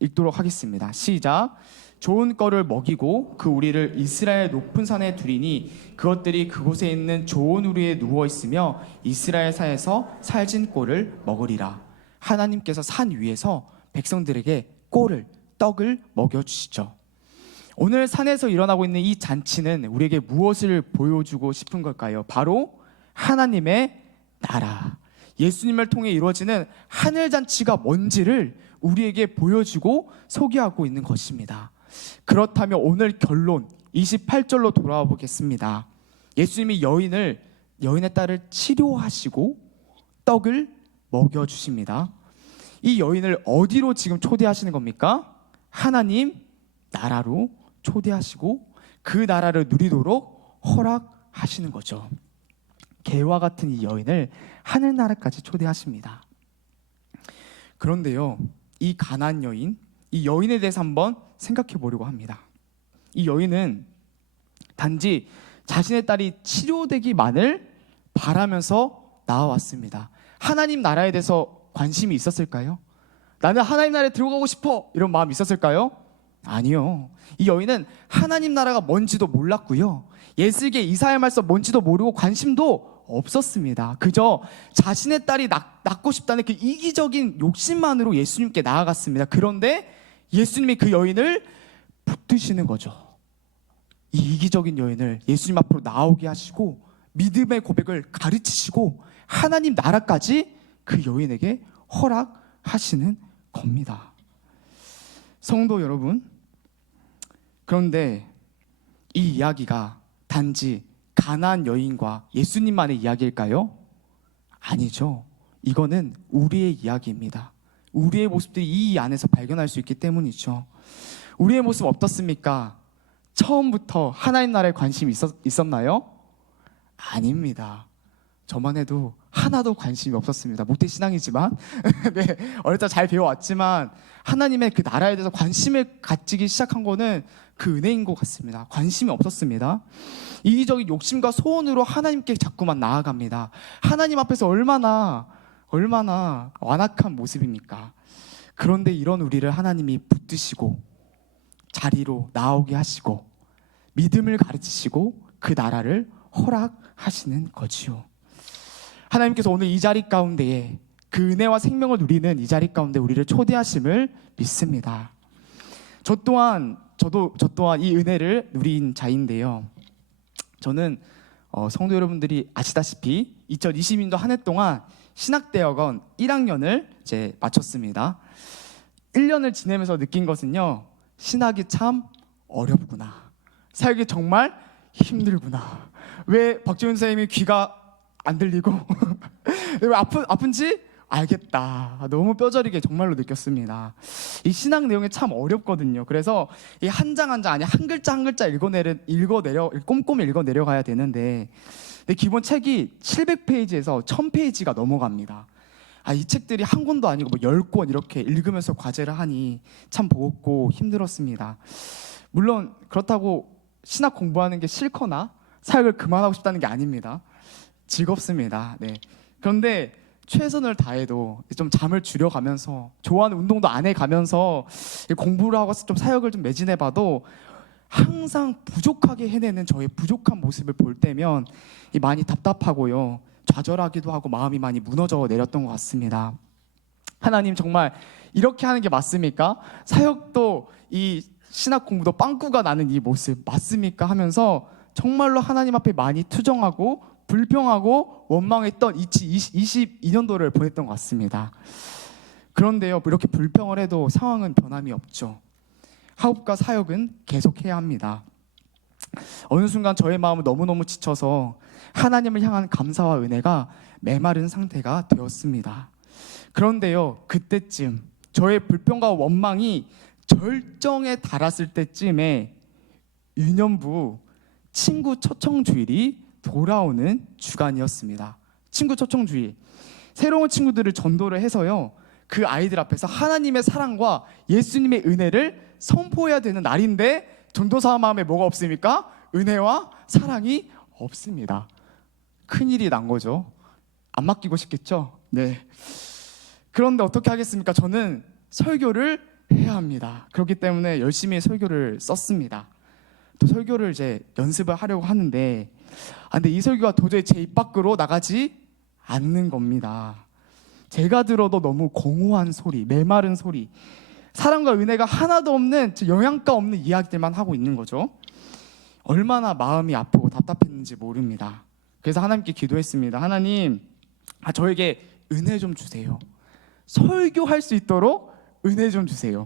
읽도록 하겠습니다. 시작. 좋은 거를 먹이고 그 우리를 이스라엘 높은 산에 두리니 그것들이 그곳에 있는 좋은 우리에 누워 있으며 이스라엘 산에서 살진 꼴을 먹으리라. 하나님께서 산 위에서 백성들에게 꼴을, 떡을 먹여주시죠. 오늘 산에서 일어나고 있는 이 잔치는 우리에게 무엇을 보여주고 싶은 걸까요? 바로 하나님의 나라, 예수님을 통해 이루어지는 하늘잔치가 뭔지를 우리에게 보여주고 소개하고 있는 것입니다. 그렇다면 오늘 결론 28절로 돌아와 보겠습니다. 예수님이 여인의 딸을 치료하시고 떡을 먹여주십니다. 이 여인을 어디로 지금 초대하시는 겁니까? 하나님 나라로 초대하시고 그 나라를 누리도록 허락하시는 거죠. 개와 같은 이 여인을 하늘나라까지 초대하십니다. 그런데요, 이 가나안 여인, 이 여인에 대해서 한번 생각해 보려고 합니다. 이 여인은 단지 자신의 딸이 치료되기만을 바라면서 나와왔습니다. 하나님 나라에 대해서 관심이 있었을까요? 나는 하나님 나라에 들어가고 싶어, 이런 마음이 있었을까요? 아니요. 이 여인은 하나님 나라가 뭔지도 몰랐고요, 예수께 이사야 말씀 뭔지도 모르고 관심도 없었습니다. 그저 자신의 딸이 낳고 싶다는 그 이기적인 욕심만으로 예수님께 나아갔습니다. 그런데 예수님이 그 여인을 붙드시는 거죠. 이 이기적인 여인을 예수님 앞으로 나오게 하시고 믿음의 고백을 가르치시고 하나님 나라까지 그 여인에게 허락하시는 겁니다. 성도 여러분, 그런데 이 이야기가 단지 가나안 여인과 예수님만의 이야기일까요? 아니죠. 이거는 우리의 이야기입니다. 우리의 모습들이 이 안에서 발견할 수 있기 때문이죠. 우리의 모습 어떻습니까? 처음부터 하나님 나라에 관심이 있었나요? 아닙니다. 저만 해도 하나도 관심이 없었습니다. 못된 신앙이지만 네, 어릴 때 잘 배워왔지만 하나님의 그 나라에 대해서 관심을 가지기 시작한 거는 그 은혜인 것 같습니다. 관심이 없었습니다. 이기적인 욕심과 소원으로 하나님께 자꾸만 나아갑니다. 하나님 앞에서 얼마나 완악한 모습입니까? 그런데 이런 우리를 하나님이 붙드시고 자리로 나오게 하시고 믿음을 가르치시고 그 나라를 허락하시는 거지요. 하나님께서 오늘 이 자리 가운데에 그 은혜와 생명을 누리는 이 자리 가운데 우리를 초대하심을 믿습니다. 저 또한 이 은혜를 누린 자인데요. 저는 성도 여러분들이 아시다시피 2022년도 한 해 동안 신학대학원 1학년을 이제 마쳤습니다. 1년을 지내면서 느낀 것은요, 신학이 참 어렵구나. 살기 정말 힘들구나. 왜 박지훈 선생님이 귀가 안 들리고 왜 아픈지 알겠다. 너무 뼈저리게 정말로 느꼈습니다. 이 신학 내용이 참 어렵거든요. 그래서 이 한 장 한 장, 아니 한 글자 한 글자 꼼꼼히 읽어 내려가야 되는데, 근데 기본 책이 700페이지에서 1000페이지가 넘어갑니다. 이 책들이 한 권도 아니고 뭐 10권 이렇게 읽으면서 과제를 하니 참 버겁고 힘들었습니다. 물론 그렇다고 신학 공부하는 게 싫거나 사역을 그만하고 싶다는 게 아닙니다. 즐겁습니다. 네. 그런데 최선을 다해도 좀 잠을 줄여가면서 좋아하는 운동도 안 해가면서 공부를 하고 좀 사역을 좀 매진해봐도 항상 부족하게 해내는 저의 부족한 모습을 볼 때면 많이 답답하고요, 좌절하기도 하고 마음이 많이 무너져 내렸던 것 같습니다. 하나님, 정말 이렇게 하는 게 맞습니까? 사역도 이 신학 공부도 빵꾸가 나는 이 모습 맞습니까? 하면서 정말로 하나님 앞에 많이 투정하고 불평하고 원망했던 2022년도를 보냈던 것 같습니다. 그런데요, 이렇게 불평을 해도 상황은 변함이 없죠. 학업과 사역은 계속해야 합니다. 어느 순간 저의 마음은 너무너무 지쳐서 하나님을 향한 감사와 은혜가 메마른 상태가 되었습니다. 그런데요, 그때쯤 저의 불평과 원망이 절정에 달았을 때쯤에 유년부 친구 초청주일이 돌아오는 주간이었습니다. 친구 초청주일, 새로운 친구들을 전도를 해서요, 그 아이들 앞에서 하나님의 사랑과 예수님의 은혜를 선포해야 되는 날인데 전도사 마음에 뭐가 없습니까? 은혜와 사랑이 없습니다. 큰일이 난 거죠. 안 맡기고 싶겠죠? 네. 그런데 어떻게 하겠습니까? 저는 설교를 해야 합니다. 그렇기 때문에 열심히 설교를 썼습니다. 또 설교를 이제 연습을 하려고 하는데, 근데 이 설교가 도저히 제 입 밖으로 나가지 않는 겁니다. 제가 들어도 너무 공허한 소리, 메마른 소리, 사랑과 은혜가 하나도 없는, 영양가 없는 이야기들만 하고 있는 거죠. 얼마나 마음이 아프고 답답했는지 모릅니다. 그래서 하나님께 기도했습니다. 하나님, 저에게 은혜 좀 주세요. 설교할 수 있도록 은혜 좀 주세요.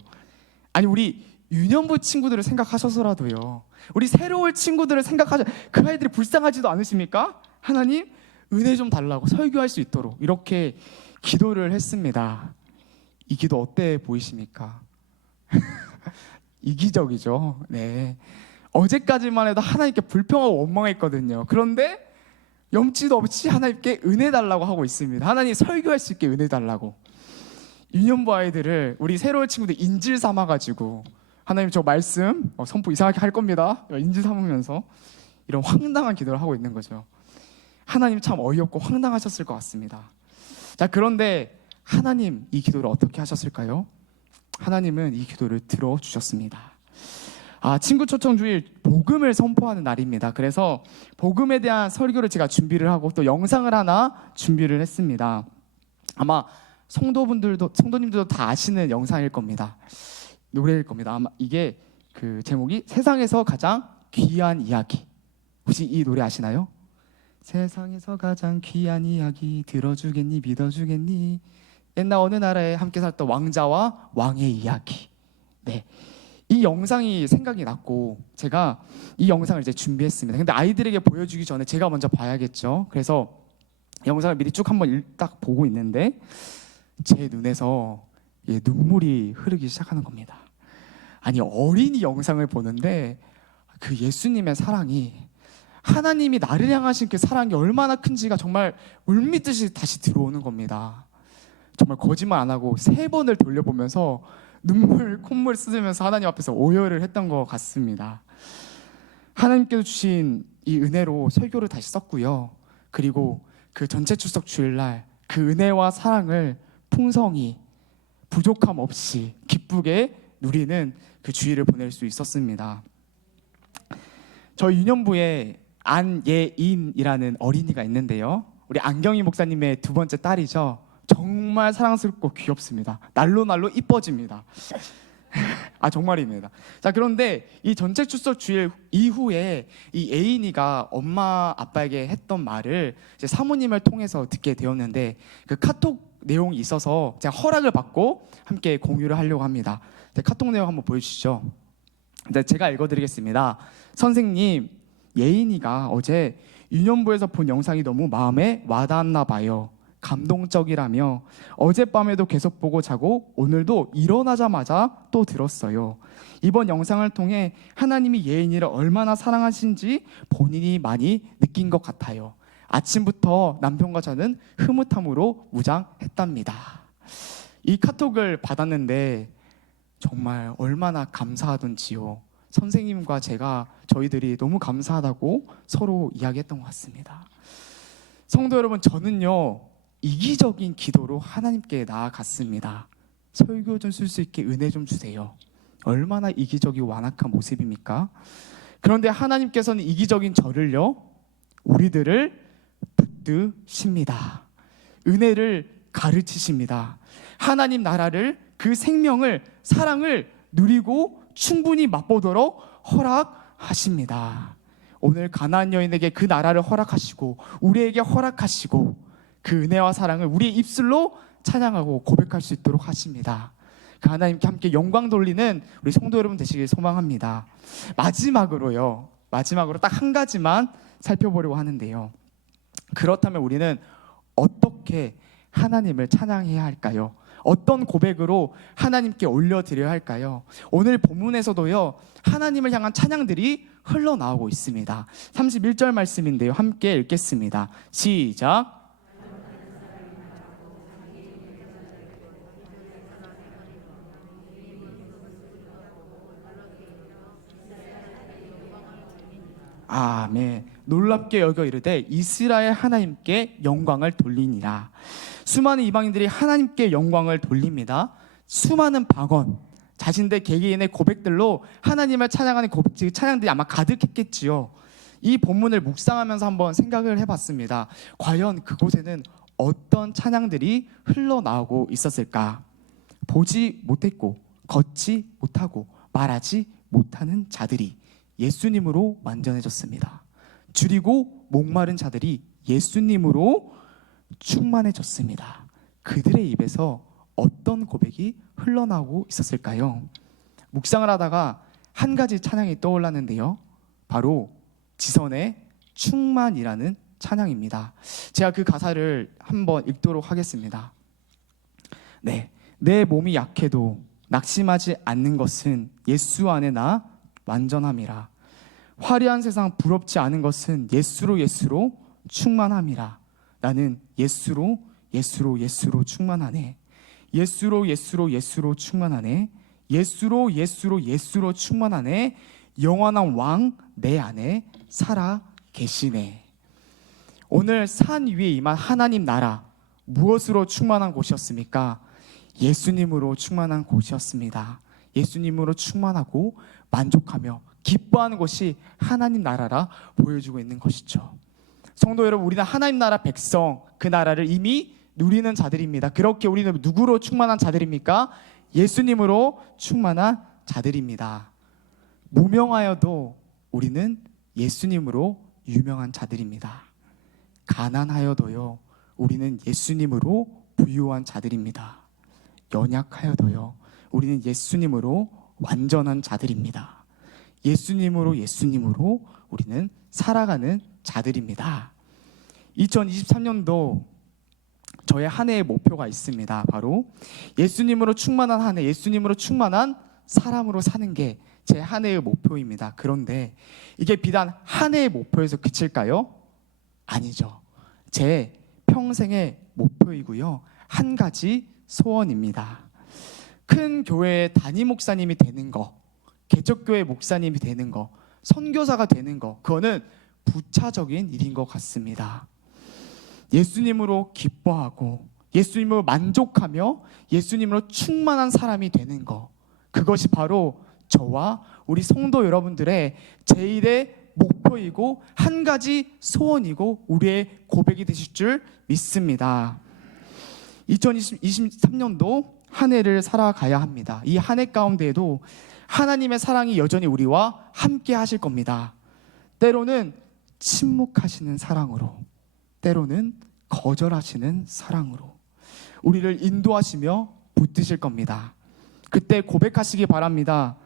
아니, 우리 유년부 친구들을 생각하셔서라도요, 우리 새로 올 친구들을 그 아이들이 불쌍하지도 않으십니까? 하나님, 은혜 좀 달라고, 설교할 수 있도록. 이렇게 기도를 했습니다. 이 기도 어때 보이십니까? 이기적이죠. 네. 어제까지만 해도 하나님께 불평하고 원망했거든요. 그런데 염치도 없이 하나님께 은혜 달라고 하고 있습니다. 하나님, 설교할 수 있게 은혜 달라고. 유년부 아이들을, 우리 새로운 친구들 인질 삼아가지고, 하나님 저 말씀 선포 이상하게 할 겁니다, 인질 삼으면서 이런 황당한 기도를 하고 있는 거죠. 하나님 참 어이없고 황당하셨을 것 같습니다. 자, 그런데 하나님 이 기도를 어떻게 하셨을까요? 하나님은 이 기도를 들어주셨습니다. 친구 초청주일 복음을 선포하는 날입니다. 그래서 복음에 대한 설교를 제가 준비를 하고 또 영상을 하나 준비를 했습니다. 아마 성도님들도 다 아시는 영상일 겁니다. 노래일 겁니다. 아마 이게 그 제목이 세상에서 가장 귀한 이야기. 혹시 이 노래 아시나요? 세상에서 가장 귀한 이야기 들어주겠니, 믿어주겠니. 옛날 어느 나라에 함께 살던 왕자와 왕의 이야기. 네, 이 영상이 생각이 났고 제가 이 영상을 이제 준비했습니다. 근데 아이들에게 보여주기 전에 제가 먼저 봐야겠죠. 그래서 영상을 미리 쭉 한번 딱 보고 있는데 제 눈에서 눈물이 흐르기 시작하는 겁니다. 아니, 어린이 영상을 보는데 그 예수님의 사랑이, 하나님이 나를 향하신 그 사랑이 얼마나 큰지가 정말 물밀듯이 다시 들어오는 겁니다. 정말 거짓말 안 하고 3번을 돌려보면서 눈물 콧물 쏟으면서 하나님 앞에서 오열을 했던 것 같습니다. 하나님께서 주신 이 은혜로 설교를 다시 썼고요. 그리고 그 전체 출석 주일날 그 은혜와 사랑을 풍성히 부족함 없이 기쁘게 누리는 그 주일을 보낼 수 있었습니다. 저희 유년부에 안예인이라는 어린이가 있는데요, 우리 안경희 목사님의 2번째 딸이죠. 정말 사랑스럽고 귀엽습니다. 날로 이뻐집니다. 정말입니다. 자, 그런데 이 전체 출석 주일 이후에 이 예인이가 엄마 아빠에게 했던 말을 이제 사모님을 통해서 듣게 되었는데, 그 카톡 내용이 있어서 제가 허락을 받고 함께 공유를 하려고 합니다. 카톡 내용 한번 보여주시죠. 제가 읽어드리겠습니다. 선생님, 예인이가 어제 유년부에서 본 영상이 너무 마음에 와닿았나 봐요. 감동적이라며 어젯밤에도 계속 보고 자고 오늘도 일어나자마자 또 들었어요. 이번 영상을 통해 하나님이 예인이를 얼마나 사랑하신지 본인이 많이 느낀 것 같아요. 아침부터 남편과 저는 흐뭇함으로 무장했답니다. 이 카톡을 받았는데 정말 얼마나 감사하던지요. 선생님과 저희들이 너무 감사하다고 서로 이야기했던 것 같습니다. 성도 여러분, 저는요, 이기적인 기도로 하나님께 나아갔습니다. 설교 좀 쓸 수 있게 은혜 좀 주세요. 얼마나 이기적이고 완악한 모습입니까? 그런데 하나님께서는 이기적인 저를요, 우리들을 붙드십니다. 은혜를 가르치십니다. 하나님 나라를, 그 생명을, 사랑을 누리고 충분히 맛보도록 허락하십니다. 오늘 가나안 여인에게 그 나라를 허락하시고 우리에게 허락하시고 그 은혜와 사랑을 우리의 입술로 찬양하고 고백할 수 있도록 하십니다. 그 하나님께 함께 영광 돌리는 우리 성도 여러분 되시길 소망합니다. 마지막으로 딱 한 가지만 살펴보려고 하는데요, 그렇다면 우리는 어떻게 하나님을 찬양해야 할까요? 어떤 고백으로 하나님께 올려드려야 할까요? 오늘 본문에서도요, 하나님을 향한 찬양들이 흘러나오고 있습니다. 31절 말씀인데요, 함께 읽겠습니다. 시작. 아멘. 놀랍게 여겨 이르되 이스라엘 하나님께 영광을 돌리니라. 수많은 이방인들이 하나님께 영광을 돌립니다. 수많은 방언, 자신들 개개인의 고백들로 하나님을 찬양하는 찬양들이 아마 가득했겠지요. 이 본문을 묵상하면서 한번 생각을 해봤습니다. 과연 그곳에는 어떤 찬양들이 흘러나오고 있었을까? 보지 못했고 걷지 못하고 말하지 못하는 자들이 예수님으로 완전해졌습니다. 줄이고 목마른 자들이 예수님으로 충만해졌습니다. 그들의 입에서 어떤 고백이 흘러나오고 있었을까요? 묵상을 하다가 한 가지 찬양이 떠올랐는데요, 바로 지선의 충만이라는 찬양입니다. 제가 그 가사를 한번 읽도록 하겠습니다. 네, 내 몸이 약해도 낙심하지 않는 것은 예수 안에 나 완전함이라. 화려한 세상 부럽지 않은 것은 예수로 충만함이라. 나는 예수로 충만하네. 예수로 충만하네. 예수로 충만하네. 영원한 왕 내 안에 살아 계시네. 오늘 산 위에 임한 하나님 나라, 무엇으로 충만한 곳이었습니까? 예수님으로 충만한 곳이었습니다. 예수님으로 충만하고 만족하며 기뻐하는 것이 하나님 나라라 보여주고 있는 것이죠. 성도 여러분, 우리는 하나님 나라 백성, 그 나라를 이미 누리는 자들입니다. 그렇게 우리는 누구로 충만한 자들입니까? 예수님으로 충만한 자들입니다. 무명하여도 우리는 예수님으로 유명한 자들입니다. 가난하여도요, 우리는 예수님으로 부유한 자들입니다. 연약하여도요, 우리는 예수님으로 완전한 자들입니다. 예수님으로 우리는 살아가는 자들입니다. 2023년도 저의 한 해의 목표가 있습니다. 바로 예수님으로 충만한 한 해, 예수님으로 충만한 사람으로 사는 게 제 한 해의 목표입니다. 그런데 이게 비단 한 해의 목표에서 그칠까요? 아니죠. 제 평생의 목표이고요. 한 가지 소원입니다. 큰 교회의 담임 목사님이 되는 거, 개척교회 목사님이 되는 거, 선교사가 되는 거, 그거는 부차적인 일인 것 같습니다. 예수님으로 기뻐하고 예수님으로 만족하며 예수님으로 충만한 사람이 되는 거, 그것이 바로 저와 우리 성도 여러분들의 제1의 목표이고 한 가지 소원이고 우리의 고백이 되실 줄 믿습니다. 2023년도 한 해를 살아가야 합니다. 이 한 해 가운데에도 하나님의 사랑이 여전히 우리와 함께 하실 겁니다. 때로는 침묵하시는 사랑으로, 때로는 거절하시는 사랑으로 우리를 인도하시며 붙드실 겁니다. 그때 고백하시기 바랍니다.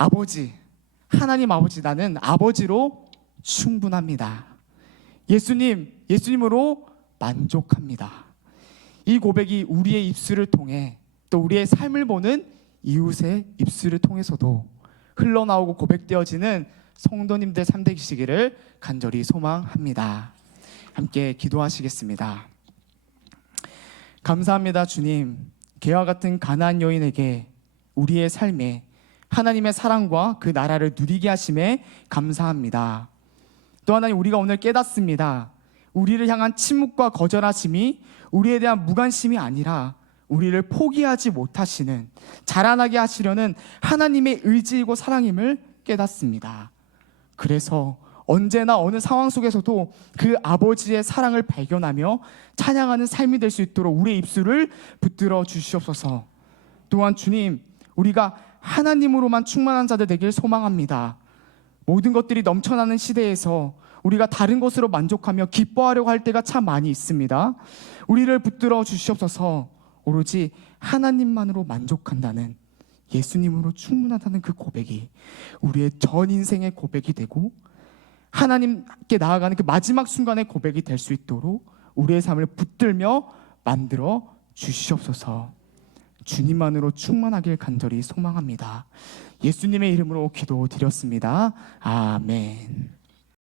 아버지, 하나님 아버지, 나는 아버지로 충분합니다. 예수님으로 만족합니다. 이 고백이 우리의 입술을 통해 또 우리의 삶을 보는 이웃의 입술을 통해서도 흘러나오고 고백되어지는 성도님들 삶 되시기를 간절히 소망합니다. 함께 기도하시겠습니다. 감사합니다, 주님. 개와 같은 가나안 여인에게 우리의 삶에 하나님의 사랑과 그 나라를 누리게 하심에 감사합니다. 또 하나님, 우리가 오늘 깨닫습니다. 우리를 향한 침묵과 거절하심이 우리에 대한 무관심이 아니라 우리를 포기하지 못하시는, 자라나게 하시려는 하나님의 의지이고 사랑임을 깨닫습니다. 그래서 언제나 어느 상황 속에서도 그 아버지의 사랑을 발견하며 찬양하는 삶이 될 수 있도록 우리의 입술을 붙들어 주시옵소서. 또한 주님, 우리가 하나님으로만 충만한 자들 되길 소망합니다. 모든 것들이 넘쳐나는 시대에서 우리가 다른 것으로 만족하며 기뻐하려고 할 때가 참 많이 있습니다. 우리를 붙들어 주시옵소서. 오로지 하나님만으로 만족한다는, 예수님으로 충분하다는 그 고백이 우리의 전 인생의 고백이 되고 하나님께 나아가는 그 마지막 순간의 고백이 될 수 있도록 우리의 삶을 붙들며 만들어 주시옵소서. 주님만으로 충만하길 간절히 소망합니다. 예수님의 이름으로 기도드렸습니다. 아멘.